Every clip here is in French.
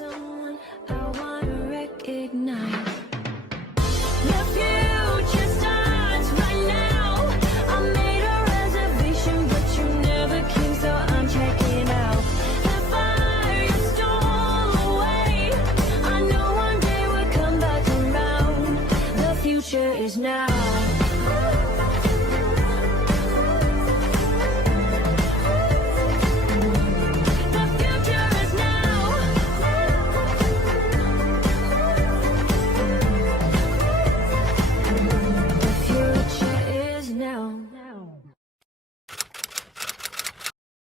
someone I wanna recognize. The future starts right now. I made a reservation, but you never came, so I'm checking out. The fire you stole away. I know one day we'll come back around. The future is now.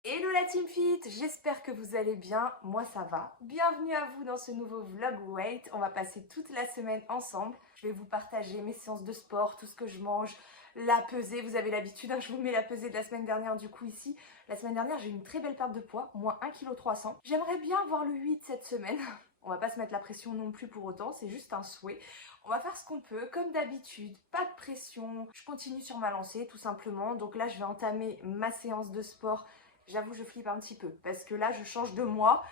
Hello la Team Fit, j'espère que vous allez bien, moi ça va. Bienvenue à vous dans ce nouveau vlog Weight. On va passer toute la semaine ensemble. Je vais vous partager mes séances de sport, tout ce que je mange, la pesée. Vous avez l'habitude, hein, je vous mets la pesée de la semaine dernière du coup ici. La semaine dernière j'ai eu une très belle perte de poids, moins 1,3 kg. J'aimerais bien avoir le 8 cette semaine. On va pas se mettre la pression non plus pour autant, c'est juste un souhait. On va faire ce qu'on peut, comme d'habitude, pas de pression. Je continue sur ma lancée tout simplement. Donc là je vais entamer ma séance de sport. J'avoue, je flippe un petit peu parce que là, je change de mois.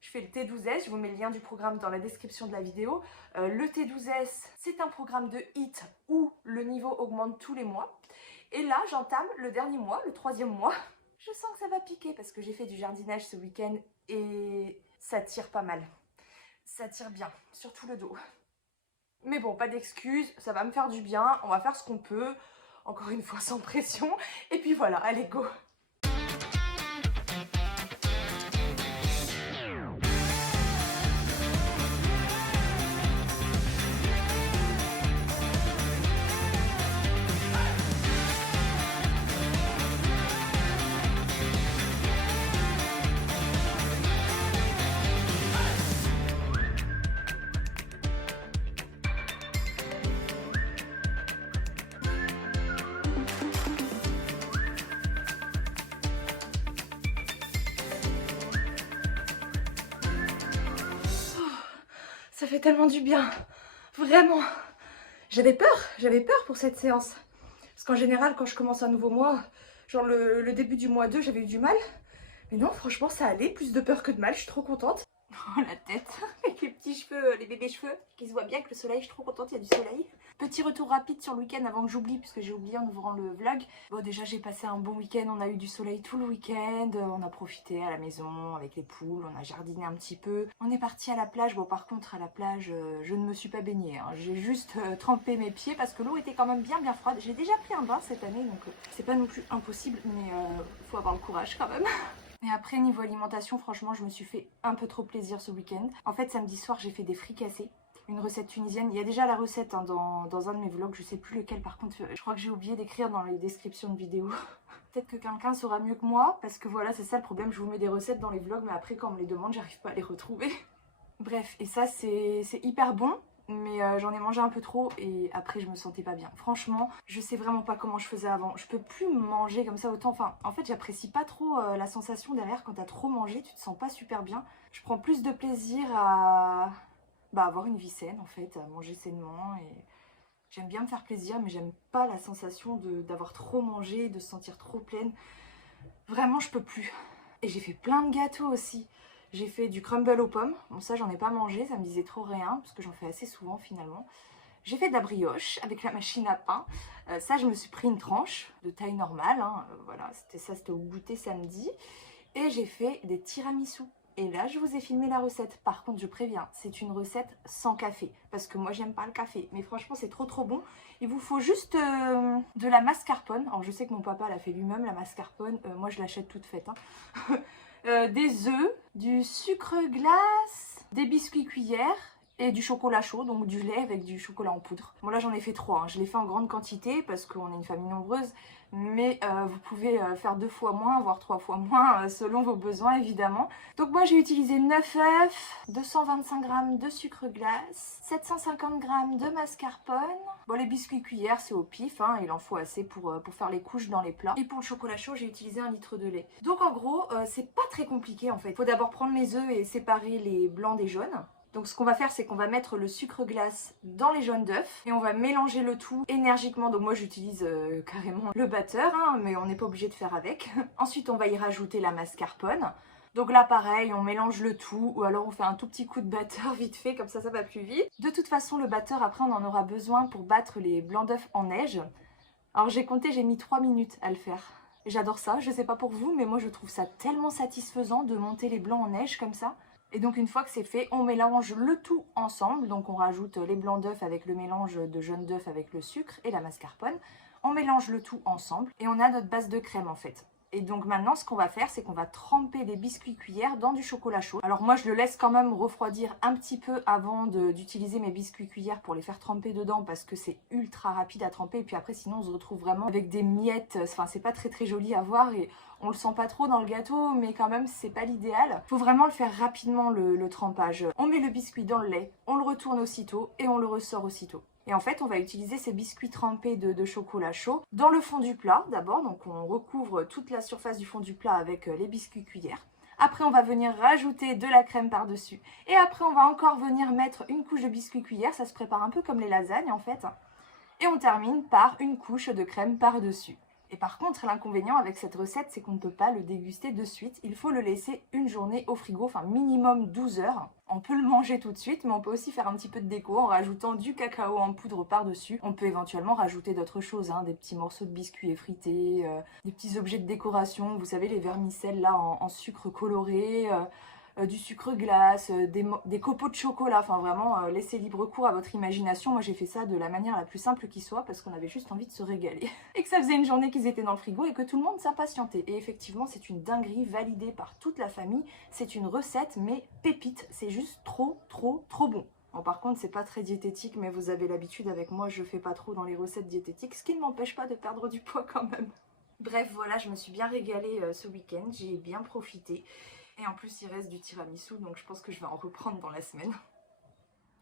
Je fais le T12S, je vous mets le lien du programme dans la description de la vidéo. Le T12S, c'est un programme de HIIT où le niveau augmente tous les mois. Et là, j'entame le dernier mois, le 3e mois. Je sens que ça va piquer parce que j'ai fait du jardinage ce week-end et ça tire pas mal. Ça tire bien, surtout le dos. Mais bon, pas d'excuses, ça va me faire du bien. On va faire ce qu'on peut, encore une fois sans pression. Et puis voilà, allez go! Ça fait tellement du bien, vraiment. J'avais peur pour cette séance. Parce qu'en général, quand je commence un nouveau mois, genre le début du mois 2, j'avais eu du mal. Mais non, franchement, ça allait, plus de peur que de mal, je suis trop contente. Oh, la tête, avec les petits cheveux, les bébés cheveux, qui se voient bien avec le soleil, je suis trop contente, il y a du soleil. Petit retour rapide sur le week-end avant que j'oublie, puisque j'ai oublié en ouvrant le vlog. Bon, déjà, j'ai passé un bon week-end, on a eu du soleil tout le week-end, on a profité à la maison avec les poules, on a jardiné un petit peu. On est parti à la plage, bon, par contre, à la plage, je ne me suis pas baignée, hein. J'ai juste trempé mes pieds parce que l'eau était quand même bien froide. J'ai déjà pris un bain cette année, donc c'est pas non plus impossible, mais faut avoir le courage quand même. Et après, niveau alimentation, franchement, je me suis fait un peu trop plaisir ce week-end. En fait, samedi soir, j'ai fait des fricassés, une recette tunisienne. Il y a déjà la recette hein, dans un de mes vlogs, je sais plus lequel par contre. Je crois que j'ai oublié d'écrire dans les descriptions de vidéos. Peut-être que quelqu'un saura mieux que moi, parce que voilà, c'est ça le problème. Je vous mets des recettes dans les vlogs, mais après, quand on me les demande, j'arrive pas à les retrouver. Bref, et ça, c'est hyper bon. Mais j'en ai mangé un peu trop et après je me sentais pas bien. Franchement, je sais vraiment pas comment je faisais avant. Je peux plus manger comme ça autant. Enfin, en fait, j'apprécie pas trop la sensation derrière quand t'as trop mangé, tu te sens pas super bien. Je prends plus de plaisir à avoir une vie saine en fait, à manger sainement et j'aime bien me faire plaisir, mais j'aime pas la sensation d'avoir trop mangé, de se sentir trop pleine. Vraiment, je peux plus. Et j'ai fait plein de gâteaux aussi. J'ai fait du crumble aux pommes, bon ça j'en ai pas mangé, ça me disait trop rien, parce que j'en fais assez souvent finalement. J'ai fait de la brioche avec la machine à pain, ça je me suis pris une tranche de taille normale, hein. Voilà, c'était au goûter samedi. Et j'ai fait des tiramisu, et là je vous ai filmé la recette. Par contre je préviens, c'est une recette sans café, parce que moi j'aime pas le café, mais franchement c'est trop bon. Il vous faut juste de la mascarpone, alors je sais que mon papa l'a fait lui-même la mascarpone, moi je l'achète toute faite, hein. Des œufs, du sucre glace, des biscuits cuillères et du chocolat chaud, donc du lait avec du chocolat en poudre. Bon là j'en ai fait 3, hein. Je l'ai fait en grande quantité parce qu'on est une famille nombreuse, mais vous pouvez faire 2 fois moins, voire 3 fois moins selon vos besoins évidemment. Donc moi j'ai utilisé 9 œufs, 225 g de sucre glace, 750 g de mascarpone. Bon les biscuits cuillères c'est au pif, hein, il en faut assez pour faire les couches dans les plats. Et pour le chocolat chaud j'ai utilisé 1 litre de lait. Donc en gros c'est pas très compliqué en fait. Il faut d'abord prendre les œufs et séparer les blancs des jaunes. Donc ce qu'on va faire c'est qu'on va mettre le sucre glace dans les jaunes d'œufs et on va mélanger le tout énergiquement. Donc moi j'utilise carrément le batteur, hein, mais on n'est pas obligé de faire avec. Ensuite on va y rajouter la mascarpone. Donc là pareil, on mélange le tout ou alors on fait un tout petit coup de batteur vite fait, comme ça va plus vite. De toute façon le batteur après on en aura besoin pour battre les blancs d'œufs en neige. Alors j'ai compté, j'ai mis 3 minutes à le faire. J'adore ça, je sais pas pour vous mais moi je trouve ça tellement satisfaisant de monter les blancs en neige comme ça. Et donc une fois que c'est fait, on mélange le tout ensemble. Donc on rajoute les blancs d'œufs avec le mélange de jaune d'œuf avec le sucre et la mascarpone. On mélange le tout ensemble et on a notre base de crème en fait. Et donc maintenant ce qu'on va faire c'est qu'on va tremper des biscuits cuillères dans du chocolat chaud. Alors moi je le laisse quand même refroidir un petit peu avant d'utiliser mes biscuits cuillères pour les faire tremper dedans parce que c'est ultra rapide à tremper et puis après sinon on se retrouve vraiment avec des miettes, enfin c'est pas très joli à voir et on le sent pas trop dans le gâteau mais quand même c'est pas l'idéal. Faut vraiment le faire rapidement le trempage. On met le biscuit dans le lait, on le retourne aussitôt et on le ressort aussitôt. Et en fait, on va utiliser ces biscuits trempés de chocolat chaud dans le fond du plat d'abord. Donc on recouvre toute la surface du fond du plat avec les biscuits cuillères. Après, on va venir rajouter de la crème par-dessus. Et après, on va encore venir mettre une couche de biscuits cuillères. Ça se prépare un peu comme les lasagnes en fait. Et on termine par une couche de crème par-dessus. Et par contre, l'inconvénient avec cette recette, c'est qu'on ne peut pas le déguster de suite. Il faut le laisser une journée au frigo, enfin minimum 12 heures. On peut le manger tout de suite, mais on peut aussi faire un petit peu de déco en rajoutant du cacao en poudre par-dessus. On peut éventuellement rajouter d'autres choses, hein, des petits morceaux de biscuits effrités, des petits objets de décoration. Vous savez, les vermicelles là en sucre coloré, du sucre glace, des copeaux de chocolat, enfin vraiment laissez libre cours à votre imagination. Moi j'ai fait ça de la manière la plus simple qui soit parce qu'on avait juste envie de se régaler et que ça faisait une journée qu'ils étaient dans le frigo et que tout le monde s'impatientait. Et effectivement c'est une dinguerie validée par toute la famille, c'est une recette mais pépite, c'est juste trop bon. Bon, par contre c'est pas très diététique mais vous avez l'habitude avec moi, je fais pas trop dans les recettes diététiques, ce qui ne m'empêche pas de perdre du poids quand même. Bref voilà, je me suis bien régalée ce week-end, j'ai bien profité. Et en plus, il reste du tiramisu, donc je pense que je vais en reprendre dans la semaine.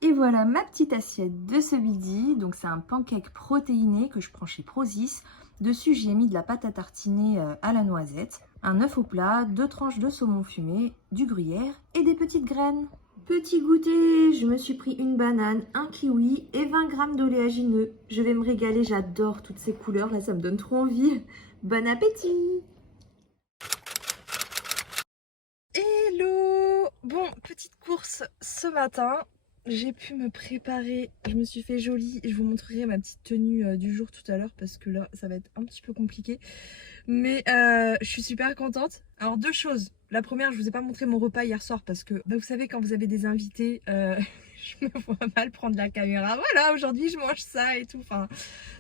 Et voilà ma petite assiette de ce midi. Donc c'est un pancake protéiné que je prends chez Prozis. Dessus, j'y ai mis de la pâte à tartiner à la noisette, un œuf au plat, 2 tranches de saumon fumé, du gruyère et des petites graines. Petit goûter, je me suis pris une banane, un kiwi et 20 g d'oléagineux. Je vais me régaler, j'adore toutes ces couleurs, là ça me donne trop envie. Bon appétit! Hello! Bon, petite course ce matin. J'ai pu me préparer, je me suis fait jolie. Je vous montrerai ma petite tenue du jour tout à l'heure parce que là, ça va être un petit peu compliqué. Mais je suis super contente. Alors, 2 choses. La première, je vous ai pas montré mon repas hier soir parce que, bah, vous savez, quand vous avez des invités, je me vois mal prendre la caméra. Voilà, aujourd'hui, je mange ça et tout. Enfin,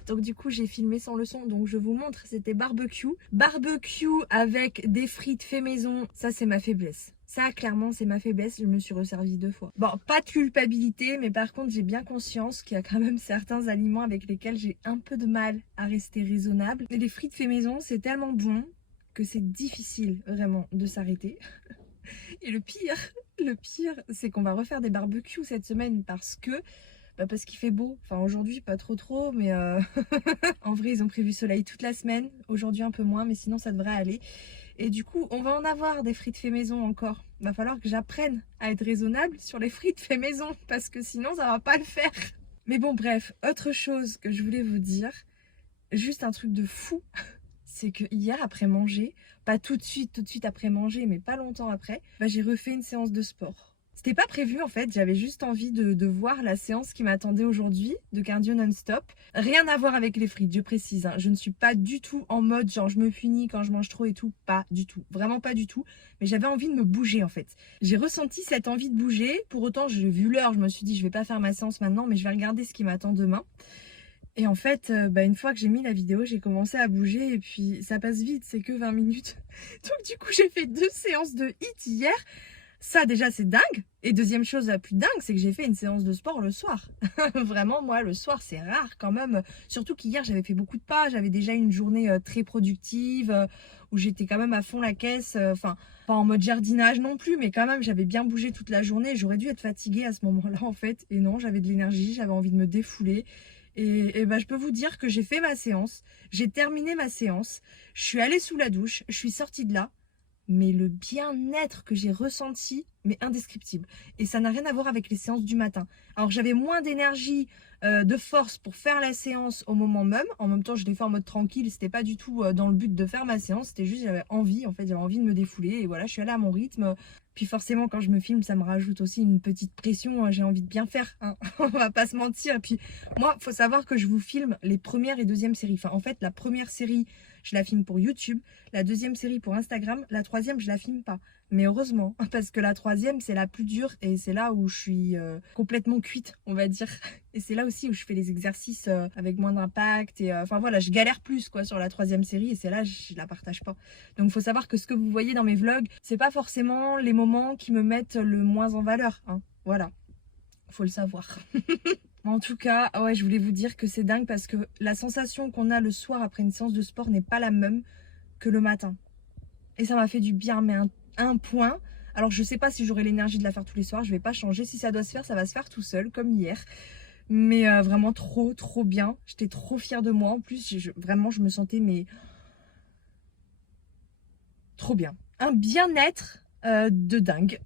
donc du coup, j'ai filmé sans le son. Donc, je vous montre, c'était barbecue. Barbecue avec des frites fait maison. Ça, c'est ma faiblesse. Ça, clairement, c'est ma faiblesse. Je me suis resservie 2 fois. Bon, pas de culpabilité, mais par contre, j'ai bien conscience qu'il y a quand même certains aliments avec lesquels j'ai un peu de mal à rester raisonnable. Et les frites fait maison, c'est tellement bon que c'est difficile vraiment de s'arrêter. Et le pire, c'est qu'on va refaire des barbecues cette semaine parce qu'il fait beau. Enfin, aujourd'hui, pas trop, mais en vrai, ils ont prévu soleil toute la semaine. Aujourd'hui, un peu moins, mais sinon, ça devrait aller. Et du coup, on va en avoir des frites fait maison encore. Va falloir que j'apprenne à être raisonnable sur les frites fait maison parce que sinon, ça va pas le faire. Mais bon, bref, autre chose que je voulais vous dire, juste un truc de fou, c'est que hier, après manger, pas tout de suite après manger, mais pas longtemps après, bah, j'ai refait une séance de sport. C'était pas prévu en fait, j'avais juste envie de voir la séance qui m'attendait aujourd'hui, de cardio non-stop. Rien à voir avec les frites, je précise, hein. Je ne suis pas du tout en mode genre je me punis quand je mange trop et tout, pas du tout, vraiment pas du tout. Mais j'avais envie de me bouger en fait. J'ai ressenti cette envie de bouger, pour autant j'ai vu l'heure, je me suis dit je vais pas faire ma séance maintenant, mais je vais regarder ce qui m'attend demain. Et en fait, une fois que j'ai mis la vidéo, j'ai commencé à bouger et puis ça passe vite, c'est que 20 minutes. Donc du coup, j'ai fait 2 séances de HIIT hier. Ça déjà, c'est dingue. Et deuxième chose la plus dingue, c'est que j'ai fait une séance de sport le soir. Vraiment, moi, le soir, c'est rare quand même. Surtout qu'hier, j'avais fait beaucoup de pas. J'avais déjà une journée très productive où j'étais quand même à fond la caisse. Enfin, pas en mode jardinage non plus, mais quand même, j'avais bien bougé toute la journée. J'aurais dû être fatiguée à ce moment-là, en fait. Et non, j'avais de l'énergie, j'avais envie de me défouler. Et bah, je peux vous dire que j'ai fait ma séance, j'ai terminé ma séance, je suis allée sous la douche, je suis sortie de là, mais le bien-être que j'ai ressenti, mais indescriptible. Et ça n'a rien à voir avec les séances du matin. Alors j'avais moins d'énergie, de force pour faire la séance au moment même. En même temps, je l'ai fait en mode tranquille. C'était pas du tout dans le but de faire ma séance. C'était juste, j'avais envie, en fait, j'avais envie de me défouler. Et voilà, je suis allée à mon rythme. Puis forcément, quand je me filme, ça me rajoute aussi une petite pression. J'ai envie de bien faire, hein. On va pas se mentir. Et puis moi, faut savoir que je vous filme les premières et deuxièmes séries. Enfin, en fait, la première série, je la filme pour YouTube. La deuxième série pour Instagram. La troisième, je la filme pas. Mais heureusement, parce que la troisième, c'est la plus dure et c'est là où je suis complètement cuite, on va dire. Et c'est là aussi où je fais les exercices avec moins d'impact. Et enfin voilà, je galère plus quoi sur la troisième série et c'est là je la partage pas. Donc il faut savoir que ce que vous voyez dans mes vlogs, c'est pas forcément les moments qui me mettent le moins en valeur, hein. Voilà, faut le savoir. En tout cas, ouais, je voulais vous dire que c'est dingue parce que la sensation qu'on a le soir après une séance de sport n'est pas la même que le matin. Et ça m'a fait du bien, mais un point. Alors je sais pas si j'aurai l'énergie de la faire tous les soirs, je vais pas changer. Si ça doit se faire, ça va se faire tout seul, comme hier. Mais vraiment trop bien. J'étais trop fière de moi. En plus, vraiment, je me sentais mais trop bien. Un bien-être de dingue.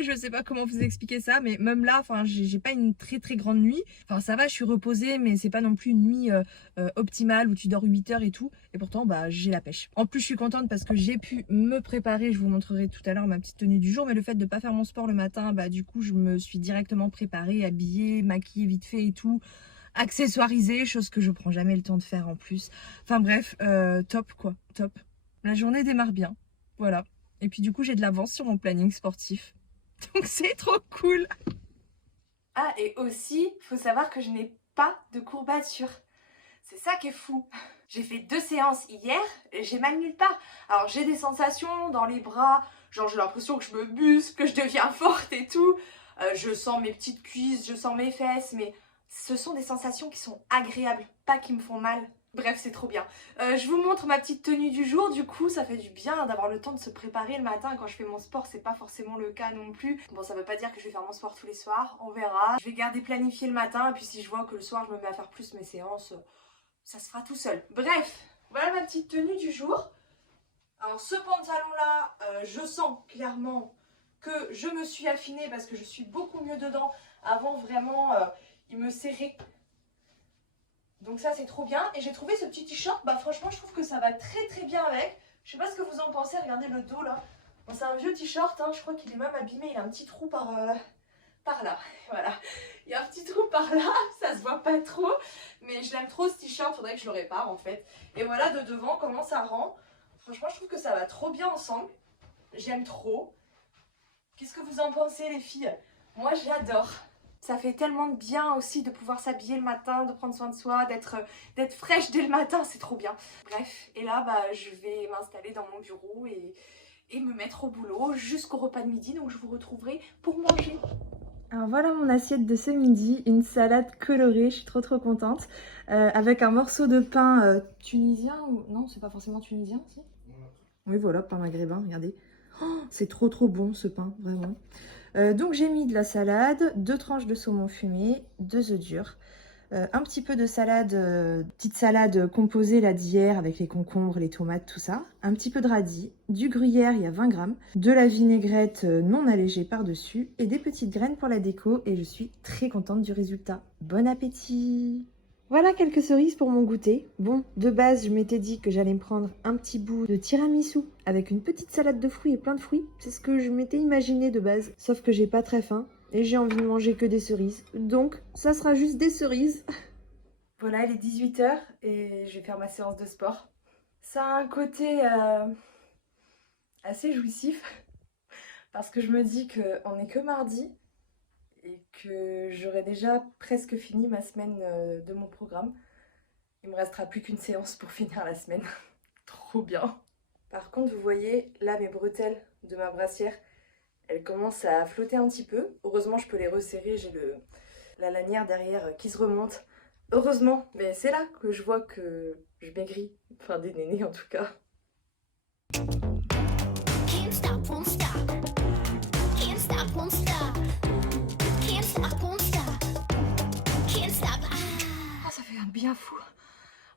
Je sais pas comment vous expliquer ça, mais même là, enfin, j'ai pas une très grande nuit. Enfin, ça va, je suis reposée, mais c'est pas non plus une nuit optimale où tu dors 8 heures et tout. Et pourtant, bah, j'ai la pêche. En plus, je suis contente parce que j'ai pu me préparer. Je vous montrerai tout à l'heure ma petite tenue du jour. Mais le fait de pas faire mon sport le matin, bah, du coup, je me suis directement préparée, habillée, maquillée vite fait et tout. Accessoirisée, chose que je prends jamais le temps de faire en plus. Enfin bref, top quoi, top. La journée démarre bien, voilà. Et puis du coup, j'ai de l'avance sur mon planning sportif. Donc c'est trop cool. Ah, et aussi, faut savoir que je n'ai pas de courbature. C'est ça qui est fou. J'ai fait 2 séances hier et j'ai mal nulle part. Alors j'ai des sensations dans les bras, genre j'ai l'impression que je me muscle, que je deviens forte et tout. Je sens mes petites cuisses, je sens mes fesses, mais ce sont des sensations qui sont agréables, pas qui me font mal. Bref, c'est trop bien. Je vous montre ma petite tenue du jour. Du coup, ça fait du bien d'avoir le temps de se préparer le matin. Quand je fais mon sport, c'est pas forcément le cas non plus. Bon, ça veut pas dire que je vais faire mon sport tous les soirs. On verra. Je vais garder planifié le matin. Et puis si je vois que le soir, je me mets à faire plus mes séances, ça se fera tout seul. Bref, voilà ma petite tenue du jour. Alors ce pantalon-là, je sens clairement que je me suis affinée parce que je suis beaucoup mieux dedans. Avant, vraiment, il me serrait. Donc ça c'est trop bien. Et j'ai trouvé ce petit t-shirt, bah franchement je trouve que ça va très bien avec. Je sais pas ce que vous en pensez, regardez le dos là. Bon, c'est un vieux t-shirt, hein. Je crois qu'il est même abîmé, il a un petit trou par là. Voilà, il y a un petit trou par là, ça se voit pas trop. Mais je l'aime trop ce t-shirt, faudrait que je le répare en fait. Et voilà de devant comment ça rend. Franchement je trouve que ça va trop bien ensemble. J'aime trop. Qu'est-ce que vous en pensez les filles? Moi j'adore. Ça fait tellement de bien aussi de pouvoir s'habiller le matin, de prendre soin de soi, d'être fraîche dès le matin, c'est trop bien. Bref, et là bah, je vais m'installer dans mon bureau et me mettre au boulot jusqu'au repas de midi, donc je vous retrouverai pour manger. Alors voilà mon assiette de ce midi, une salade colorée, je suis trop contente, avec un morceau de pain tunisien, ou non c'est pas forcément tunisien, si. Oui voilà, pain maghrébin, regardez. Oh, c'est trop bon ce pain, vraiment. Donc j'ai mis de la salade, 2 tranches de saumon fumé, 2 œufs durs, un petit peu de salade, petite salade composée là d'hier avec les concombres, les tomates, tout ça, un petit peu de radis, du gruyère, il y a 20 grammes, de la vinaigrette non allégée par-dessus et des petites graines pour la déco et je suis très contente du résultat. Bon appétit! Voilà quelques cerises pour mon goûter. Bon, de base, je m'étais dit que j'allais me prendre un petit bout de tiramisu avec une petite salade de fruits et plein de fruits. C'est ce que je m'étais imaginé de base, sauf que j'ai pas très faim et j'ai envie de manger que des cerises. Donc, ça sera juste des cerises. Voilà, il est 18 h et je vais faire ma séance de sport. Ça a un côté assez jouissif parce que je me dis qu'on n'est que mardi et que j'aurai déjà presque fini ma semaine de mon programme. Il me restera plus qu'une séance pour finir la semaine. Trop bien. Par contre, vous voyez, là, mes bretelles de ma brassière, elles commencent à flotter un petit peu. Heureusement, je peux les resserrer. J'ai la lanière derrière qui se remonte. Heureusement, mais c'est là que je vois que je maigris. Enfin, des nénés en tout cas. Can't stop, won't stop. Can't stop, won't stop. Can't stop, won't stop. Can't stop. Ah, ça fait un bien fou.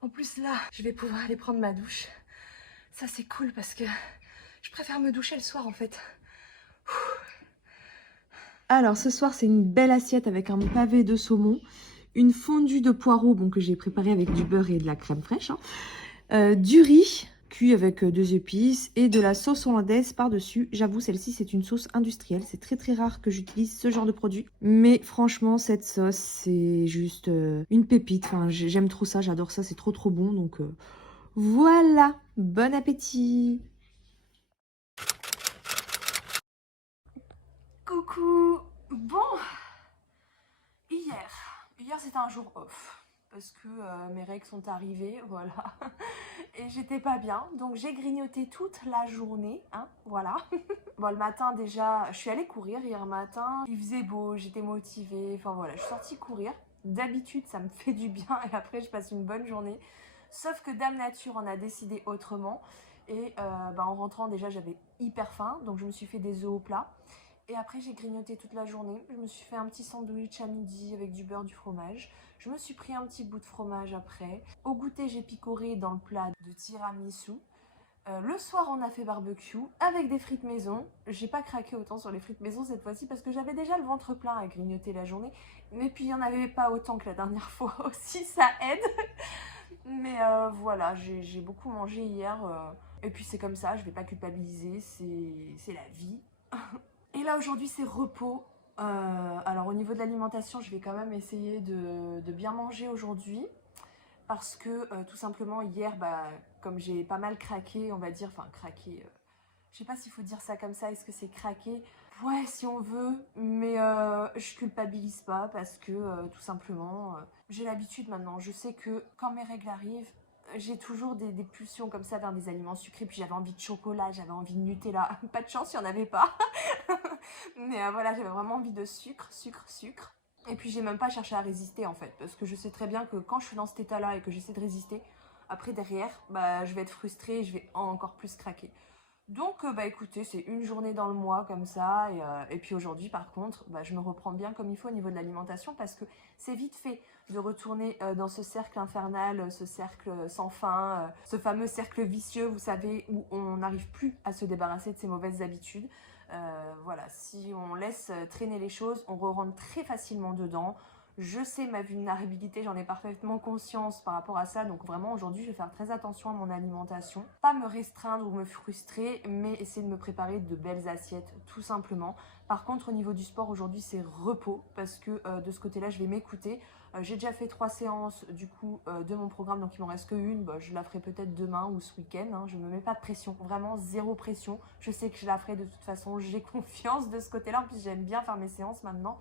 En plus là, je vais pouvoir aller prendre ma douche. Ça c'est cool parce que Je préfère me doucher le soir en fait. Alors ce soir c'est une belle assiette avec un pavé de saumon, une fondue de poireaux bon, que j'ai préparée avec du beurre et de la crème fraîche, hein. Du riz cuit avec 2 épices et de la sauce hollandaise par-dessus. J'avoue, celle-ci, c'est une sauce industrielle. C'est très très rare que j'utilise ce genre de produit. Mais franchement, cette sauce, c'est juste une pépite. Enfin, j'aime trop ça, j'adore ça, c'est trop trop bon. Donc voilà, bon appétit! Coucou. Bon, hier c'était un jour off. Parce que mes règles sont arrivées, voilà. Et j'étais pas bien, donc j'ai grignoté toute la journée, hein, voilà. Bon, le matin déjà, je suis allée courir hier matin. Il faisait beau, j'étais motivée, enfin voilà, je suis sortie courir. D'habitude, ça me fait du bien et après, je passe une bonne journée. Sauf que Dame Nature en a décidé autrement. Et en rentrant, déjà, j'avais hyper faim, donc je me suis fait des œufs au plat. Et après, j'ai grignoté toute la journée. Je me suis fait un petit sandwich à midi avec du beurre, du fromage. Je me suis pris un petit bout de fromage après. Au goûter, j'ai picoré dans le plat de tiramisu. Le soir, on a fait barbecue avec des frites maison. J'ai pas craqué autant sur les frites maison cette fois-ci parce que j'avais déjà le ventre plein à grignoter la journée. Mais puis, il n'y en avait pas autant que la dernière fois aussi, ça aide. Mais voilà, j'ai beaucoup mangé hier. Et puis, c'est comme ça, je vais pas culpabiliser, c'est la vie. Et là aujourd'hui c'est repos. Alors au niveau de l'alimentation, je vais quand même essayer de bien manger aujourd'hui. Parce que tout simplement hier, comme j'ai pas mal craqué, on va dire, enfin craqué, je sais pas s'il faut dire ça comme ça, est-ce que c'est craqué? Ouais, si on veut, mais je culpabilise pas parce que tout simplement, j'ai l'habitude maintenant. Je sais que quand mes règles arrivent, j'ai toujours des pulsions comme ça vers des aliments sucrés. Puis j'avais envie de chocolat, j'avais envie de Nutella. Pas de chance, il n'y en avait pas. Mais voilà, j'avais vraiment envie de sucre, sucre, sucre. Et puis j'ai même pas cherché à résister en fait. Parce que je sais très bien que quand je suis dans cet état-là et que j'essaie de résister, après derrière, je vais être frustrée et je vais encore plus craquer. Donc écoutez, c'est une journée dans le mois comme ça. Et puis aujourd'hui par contre, je me reprends bien comme il faut au niveau de l'alimentation parce que c'est vite fait de retourner dans ce cercle infernal, ce cercle sans fin, ce fameux cercle vicieux, vous savez, où on n'arrive plus à se débarrasser de ses mauvaises habitudes. Voilà, si on laisse traîner les choses, on re-rentre très facilement dedans. Je sais ma vulnérabilité, j'en ai parfaitement conscience par rapport à ça. Donc vraiment aujourd'hui, je vais faire très attention à mon alimentation. Pas me restreindre ou me frustrer, mais essayer de me préparer de belles assiettes, tout simplement. Par contre, au niveau du sport, aujourd'hui, c'est repos. Parce que de ce côté-là, je vais m'écouter. J'ai déjà fait 3 séances du coup de mon programme, donc il m'en reste qu'une. Je la ferai peut-être demain ou ce week-end. Hein. Je ne me mets pas de pression, vraiment zéro pression. Je sais que je la ferai de toute façon, j'ai confiance de ce côté-là. En plus, j'aime bien faire mes séances maintenant.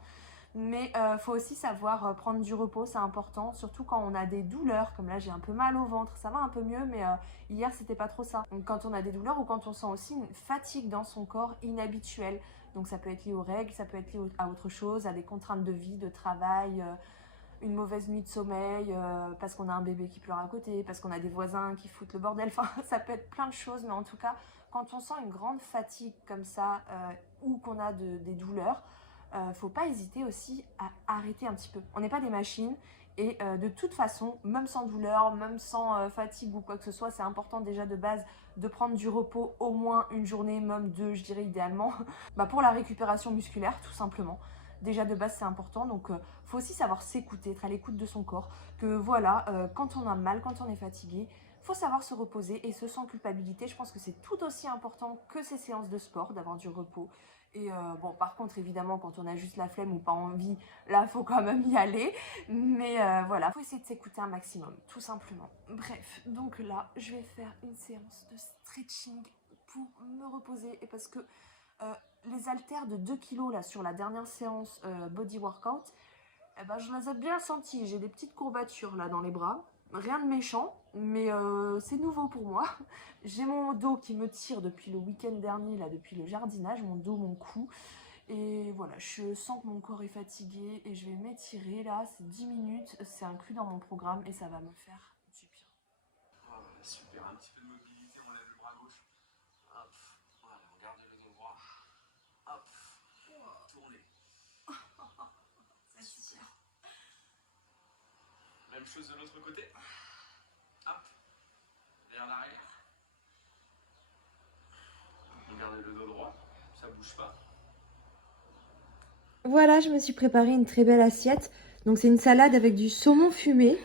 Mais faut aussi savoir prendre du repos, c'est important, surtout quand on a des douleurs, comme là j'ai un peu mal au ventre, ça va un peu mieux, mais hier c'était pas trop ça. Donc quand on a des douleurs ou quand on sent aussi une fatigue dans son corps inhabituelle, donc ça peut être lié aux règles, ça peut être lié à autre chose, à des contraintes de vie, de travail, une mauvaise nuit de sommeil, parce qu'on a un bébé qui pleure à côté, parce qu'on a des voisins qui foutent le bordel, enfin ça peut être plein de choses, mais en tout cas quand on sent une grande fatigue comme ça ou qu'on a des douleurs, faut pas hésiter aussi à arrêter un petit peu. On n'est pas des machines et de toute façon, même sans douleur, même sans fatigue ou quoi que ce soit, c'est important déjà de base de prendre du repos au moins une journée, même 2, je dirais idéalement, pour la récupération musculaire tout simplement. Déjà de base c'est important, donc faut aussi savoir s'écouter, être à l'écoute de son corps, que voilà, quand on a mal, quand on est fatigué, faut savoir se reposer et ce sans culpabilité. Je pense que c'est tout aussi important que ces séances de sport, d'avoir du repos. Et bon, par contre, évidemment, quand on a juste la flemme ou pas envie, là, faut quand même y aller. Mais voilà, faut essayer de s'écouter un maximum, tout simplement. Bref, donc là, je vais faire une séance de stretching pour me reposer. Et parce que les haltères de 2 kg là, sur la dernière séance body workout, je les ai bien sentis. J'ai des petites courbatures là dans les bras. Rien de méchant, mais c'est nouveau pour moi. J'ai mon dos qui me tire depuis le week-end dernier, là, depuis le jardinage, mon dos, mon cou. Et voilà, je sens que mon corps est fatigué et je vais m'étirer là, c'est 10 minutes, c'est inclus dans mon programme et ça va me faire du bien. Oh, super, un petit peu de mobilité, on lève le bras gauche. Hop, voilà, on garde le dos droit. Hop, tournez. C'est super. Même chose de l'autre côté. Hop, vers l'arrière. bouge pas. Voilà, je me suis préparé une très belle assiette. Donc c'est une salade avec du saumon fumé,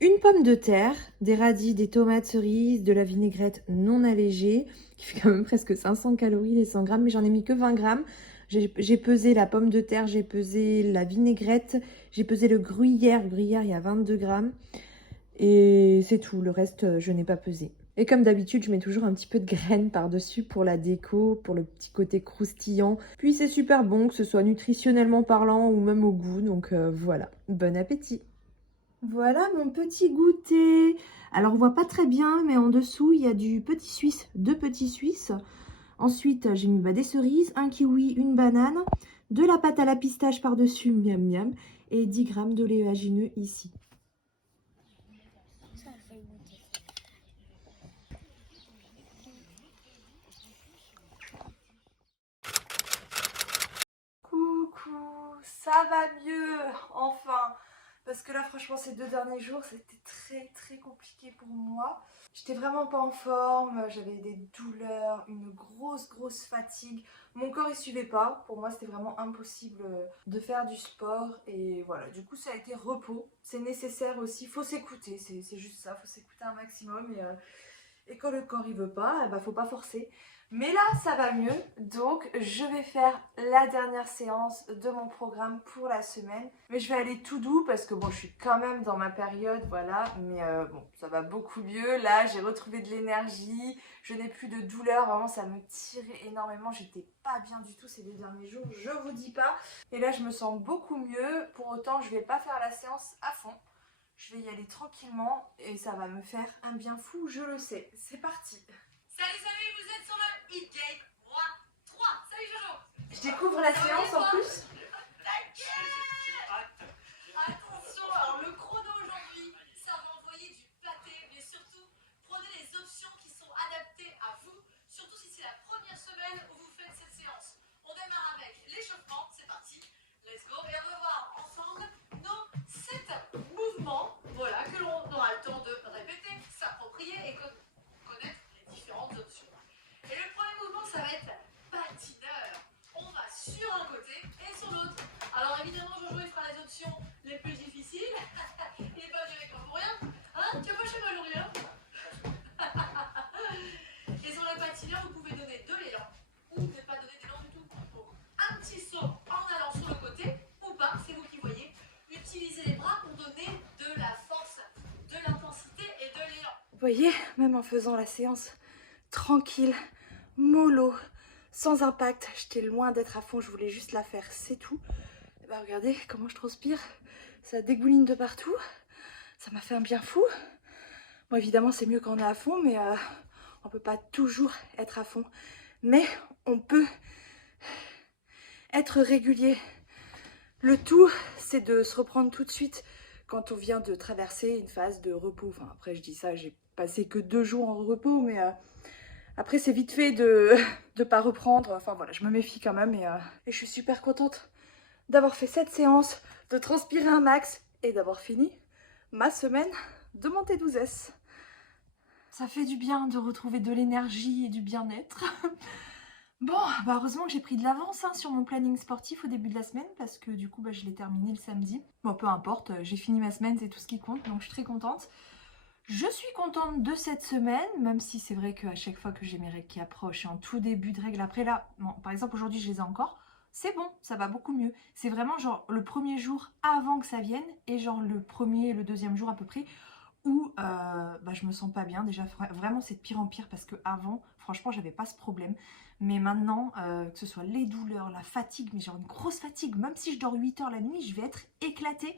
une pomme de terre, des radis, des tomates cerises, de la vinaigrette non allégée, qui fait quand même presque 500 calories les 100 grammes, mais j'en ai mis que 20 grammes. J'ai pesé la pomme de terre, j'ai pesé la vinaigrette, j'ai pesé le gruyère. Le gruyère, il y a 22 grammes. Et c'est tout, le reste, je n'ai pas pesé. Et comme d'habitude, je mets toujours un petit peu de graines par-dessus pour la déco, pour le petit côté croustillant. Puis c'est super bon, que ce soit nutritionnellement parlant ou même au goût. Donc voilà, bon appétit. Voilà mon petit goûter. Alors on voit pas très bien, mais en dessous, il y a du petit suisse, 2 petits suisses. Ensuite, j'ai mis des cerises, un kiwi, une banane, de la pâte à la pistache par-dessus, miam miam, et 10 grammes d'oléagineux ici. Coucou, ça va mieux, enfin. Parce que là, franchement, ces 2 derniers jours, c'était très compliqué pour moi. J'étais vraiment pas en forme, j'avais des douleurs, une grosse fatigue. Mon corps, il suivait pas. Pour moi, c'était vraiment impossible de faire du sport. Et voilà, du coup, ça a été repos. C'est nécessaire aussi, faut s'écouter, c'est juste ça, faut s'écouter un maximum. Et quand le corps, il veut pas, eh ben, faut pas forcer. Mais là, ça va mieux, donc je vais faire la dernière séance de mon programme pour la semaine. Mais je vais aller tout doux parce que bon, je suis quand même dans ma période, voilà. Mais bon, ça va beaucoup mieux. Là, j'ai retrouvé de l'énergie, je n'ai plus de douleur. Vraiment, ça me tirait énormément. J'étais pas bien du tout ces 2 derniers jours, je vous dis pas. Et là, je me sens beaucoup mieux. Pour autant, je vais pas faire la séance à fond. Je vais y aller tranquillement et ça va me faire un bien fou, je le sais. C'est parti. Salut, vous êtes sur le Hit Game 3. Salut Jojo. Je découvre la séance en plus. Attention, alors le chrono aujourd'hui, ça va envoyer du pâté, mais surtout, prenez les options qui sont adaptées à vous, surtout si c'est la première semaine où vous faites cette séance. On démarre avec l'échauffement, c'est parti, let's go, et on va voir ensemble nos 7 mouvements, voilà, que l'on aura le temps de répéter, s'approprier et connaître les différentes options. Et le premier mouvement, ça va être patineur. On va sur un côté et sur l'autre. Alors évidemment, Jojo, il fera les options les plus difficiles. Il n'est pas venu avec moi pour rien. Hein? Tu vas pas chez moi aujourd'hui, hein? Et sur le patineur, vous pouvez donner de l'élan ou ne pas donner d'élan du tout. Donc, un petit saut en allant sur le côté ou pas, c'est vous qui voyez. Utilisez les bras pour donner de la force, de l'intensité et de l'élan. Vous voyez, même en faisant la séance tranquille, mollo, sans impact, j'étais loin d'être à fond, je voulais juste la faire, c'est tout. Et bah regardez comment je transpire, ça dégouline de partout, ça m'a fait un bien fou. Bon évidemment c'est mieux quand on est à fond, mais on peut pas toujours être à fond. Mais on peut être régulier. Le tout, c'est de se reprendre tout de suite quand on vient de traverser une phase de repos. Enfin après je dis ça, j'ai passé que 2 jours en repos, mais après c'est vite fait de pas reprendre. Enfin voilà, je me méfie quand même et je suis super contente d'avoir fait cette séance, de transpirer un max et d'avoir fini ma semaine de montée 12S. Ça fait du bien de retrouver de l'énergie et du bien-être. Bon, bah heureusement que j'ai pris de l'avance sur mon planning sportif au début de la semaine parce que du coup je l'ai terminé le samedi. Bon, peu importe, j'ai fini ma semaine, c'est tout ce qui compte, donc je suis très contente. Je suis contente de cette semaine, même si c'est vrai qu'à chaque fois que j'ai mes règles qui approchent, en tout début de règles, après là, bon, par exemple aujourd'hui je les ai encore, c'est bon, ça va beaucoup mieux. C'est vraiment genre le premier jour avant que ça vienne et genre le premier et le deuxième jour à peu près où je me sens pas bien. Déjà vraiment c'est de pire en pire parce que avant franchement j'avais pas ce problème, mais maintenant que ce soit les douleurs, la fatigue, mais genre une grosse fatigue, même si je dors 8 heures la nuit je vais être éclatée.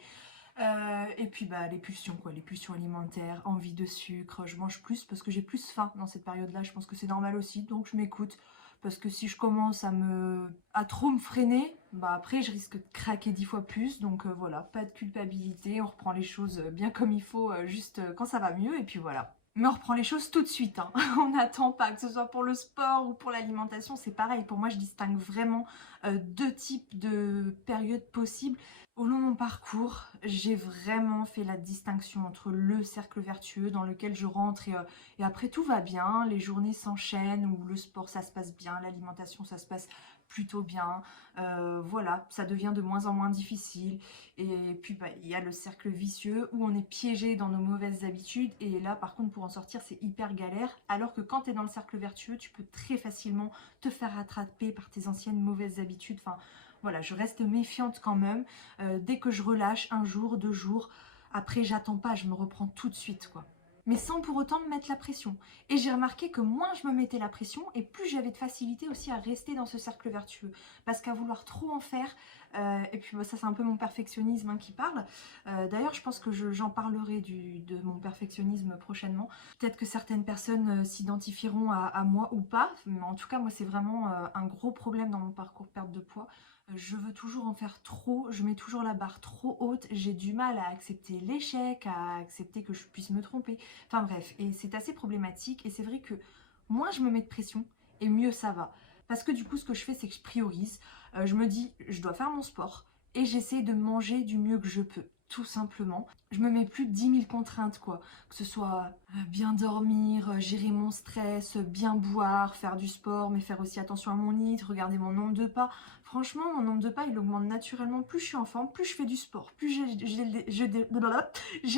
Et puis les pulsions quoi, les pulsions alimentaires, envie de sucre, je mange plus parce que j'ai plus faim dans cette période là, je pense que c'est normal aussi, donc je m'écoute. Parce que si je commence à trop me freiner, après je risque de craquer 10 fois plus. Donc voilà, pas de culpabilité, on reprend les choses bien comme il faut, juste quand ça va mieux et puis voilà. Mais on reprend les choses tout de suite, hein. On n'attend pas, que ce soit pour le sport ou pour l'alimentation, c'est pareil. Pour moi je distingue vraiment 2 types de périodes possibles. Au long de mon parcours, j'ai vraiment fait la distinction entre le cercle vertueux dans lequel je rentre et après tout va bien, les journées s'enchaînent, où le sport ça se passe bien, l'alimentation ça se passe plutôt bien. Voilà, ça devient de moins en moins difficile. Et puis bah, il y a le cercle vicieux où on est piégé dans nos mauvaises habitudes. Et là par contre pour en sortir c'est hyper galère. Alors que quand tu es dans le cercle vertueux, tu peux très facilement te faire rattraper par tes anciennes mauvaises habitudes. Enfin voilà, je reste méfiante quand même. Dès que je relâche un jour, 2 jours, après j'attends pas, je me reprends tout de suite quoi. Mais sans pour autant me mettre la pression. Et j'ai remarqué que moins je me mettais la pression, et plus j'avais de facilité aussi à rester dans ce cercle vertueux. Parce qu'à vouloir trop en faire, et puis bah, ça c'est un peu mon perfectionnisme hein, qui parle. D'ailleurs je pense que j'en parlerai de mon perfectionnisme prochainement. Peut-être que certaines personnes s'identifieront à moi ou pas, mais en tout cas moi c'est vraiment un gros problème dans mon parcours perte de poids. Je veux toujours en faire trop, je mets toujours la barre trop haute, j'ai du mal à accepter l'échec, à accepter que je puisse me tromper. Enfin bref, et c'est assez problématique et c'est vrai que moins je me mets de pression et mieux ça va. Parce que du coup ce que je fais c'est que je priorise, je me dis je dois faire mon sport et j'essaie de manger du mieux que je peux. Tout simplement. Je me mets plus de 10 000 contraintes quoi. Que ce soit bien dormir, gérer mon stress, bien boire, faire du sport, mais faire aussi attention à mon litre, regarder mon nombre de pas. Franchement, mon nombre de pas il augmente naturellement. Plus je suis en forme, plus je fais du sport, plus j'ai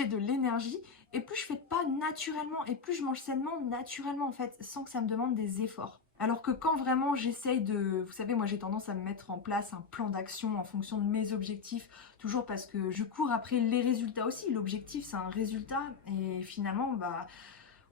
de l'énergie et plus je fais de pas naturellement et plus je mange sainement naturellement en fait, sans que ça me demande des efforts. Alors que quand vraiment j'essaye de... Vous savez, moi j'ai tendance à me mettre en place un plan d'action en fonction de mes objectifs, toujours parce que je cours après les résultats aussi. L'objectif c'est un résultat et finalement, bah,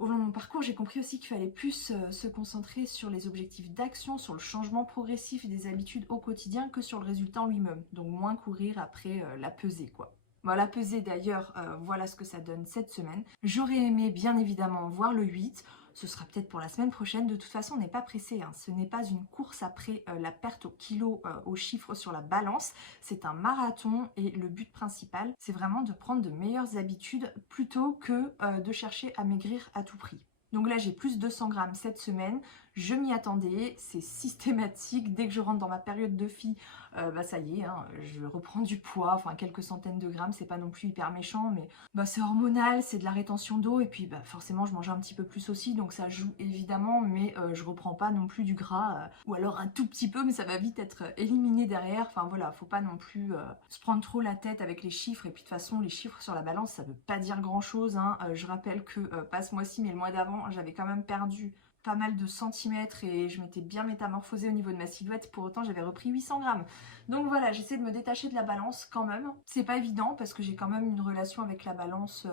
au long de mon parcours, j'ai compris aussi qu'il fallait plus se concentrer sur les objectifs d'action, sur le changement progressif des habitudes au quotidien que sur le résultat en lui-même. Donc moins courir après la pesée quoi. Bon, la pesée d'ailleurs, voilà ce que ça donne cette semaine. J'aurais aimé bien évidemment voir le 8. Ce sera peut-être pour la semaine prochaine. De toute façon, on n'est pas pressé. Hein. Ce n'est pas une course après la perte au kilo, au chiffre sur la balance. C'est un marathon et le but principal, c'est vraiment de prendre de meilleures habitudes plutôt que de chercher à maigrir à tout prix. Donc là, j'ai plus 200 grammes cette semaine. Je m'y attendais, c'est systématique. Dès que je rentre dans ma période de fille, bah ça y est, hein, je reprends du poids, enfin quelques centaines de grammes, c'est pas non plus hyper méchant, mais bah, c'est hormonal, c'est de la rétention d'eau, et puis bah, forcément je mange un petit peu plus aussi, donc ça joue évidemment, mais je reprends pas non plus du gras, ou alors un tout petit peu, mais ça va vite être éliminé derrière. Enfin voilà, faut pas non plus se prendre trop la tête avec les chiffres, et puis de toute façon les chiffres sur la balance ça veut pas dire grand chose, hein. Je rappelle que pas ce mois-ci, mais le mois d'avant, j'avais quand même perdu pas mal de centimètres et je m'étais bien métamorphosée au niveau de ma silhouette, pour autant j'avais repris 800 grammes. Donc voilà, j'essaie de me détacher de la balance quand même. C'est pas évident parce que j'ai quand même une relation avec la balance,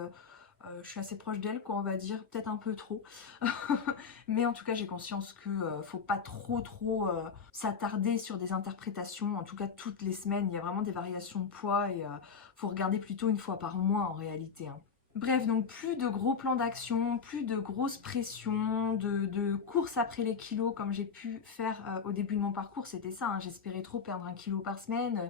je suis assez proche d'elle quoi, on va dire, peut-être un peu trop. Mais en tout cas j'ai conscience que faut pas trop s'attarder sur des interprétations, en tout cas toutes les semaines, il y a vraiment des variations de poids et faut regarder plutôt une fois par mois en réalité, hein. Bref, donc plus de gros plans d'action, plus de grosses pressions, de courses après les kilos comme j'ai pu faire au début de mon parcours, c'était ça, hein, j'espérais trop perdre 1 kilo par semaine.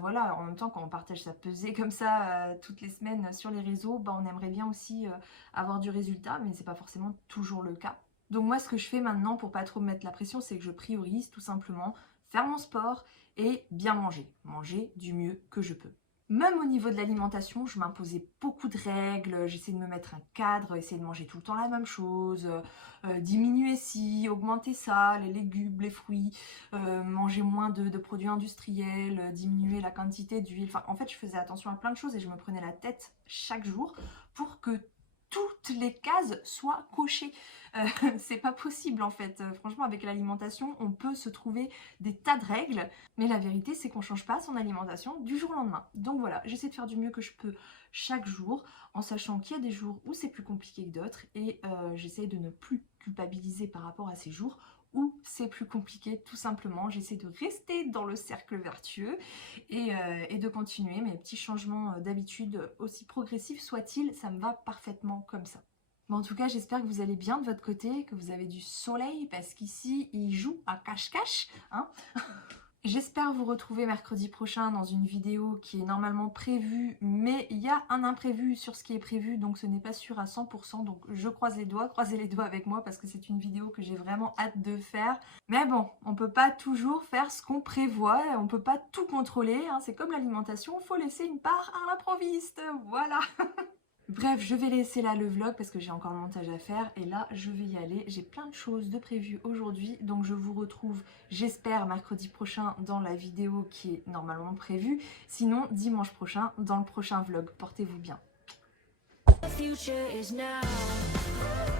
Voilà, en même temps quand on partage sa pesée comme ça toutes les semaines sur les réseaux, bah, on aimerait bien aussi avoir du résultat, mais c'est pas forcément toujours le cas. Donc moi ce que je fais maintenant pour pas trop me mettre la pression, c'est que je priorise tout simplement faire mon sport et bien manger. Manger du mieux que je peux. Même au niveau de l'alimentation, je m'imposais beaucoup de règles, j'essayais de me mettre un cadre, essayer de manger tout le temps la même chose, diminuer ci, augmenter ça, les légumes, les fruits, manger moins de produits industriels, diminuer la quantité d'huile. Enfin, en fait, je faisais attention à plein de choses et je me prenais la tête chaque jour pour que toutes les cases soient cochées. C'est pas possible en fait. Franchement, avec l'alimentation, on peut se trouver des tas de règles, mais la vérité c'est qu'on change pas son alimentation du jour au lendemain. Donc voilà, j'essaie de faire du mieux que je peux chaque jour, en sachant qu'il y a des jours où c'est plus compliqué que d'autres, et j'essaie de ne plus culpabiliser par rapport à ces jours où c'est plus compliqué, tout simplement. J'essaie de rester dans le cercle vertueux et de continuer mes petits changements d'habitude, aussi progressifs soient-ils, ça me va parfaitement comme ça. Bon, en tout cas, j'espère que vous allez bien de votre côté, que vous avez du soleil, parce qu'ici, il joue à cache-cache, hein. J'espère vous retrouver mercredi prochain dans une vidéo qui est normalement prévue, mais il y a un imprévu sur ce qui est prévu, donc ce n'est pas sûr à 100%, donc je croise les doigts, croisez les doigts avec moi parce que c'est une vidéo que j'ai vraiment hâte de faire. Mais bon, on peut pas toujours faire ce qu'on prévoit, on peut pas tout contrôler, hein. C'est comme l'alimentation, il faut laisser une part à l'improviste, voilà. Bref, je vais laisser là le vlog parce que j'ai encore le montage à faire et là je vais y aller. J'ai plein de choses de prévues aujourd'hui, donc je vous retrouve, j'espère, mercredi prochain dans la vidéo qui est normalement prévue. Sinon, dimanche prochain dans le prochain vlog. Portez-vous bien. The future is now.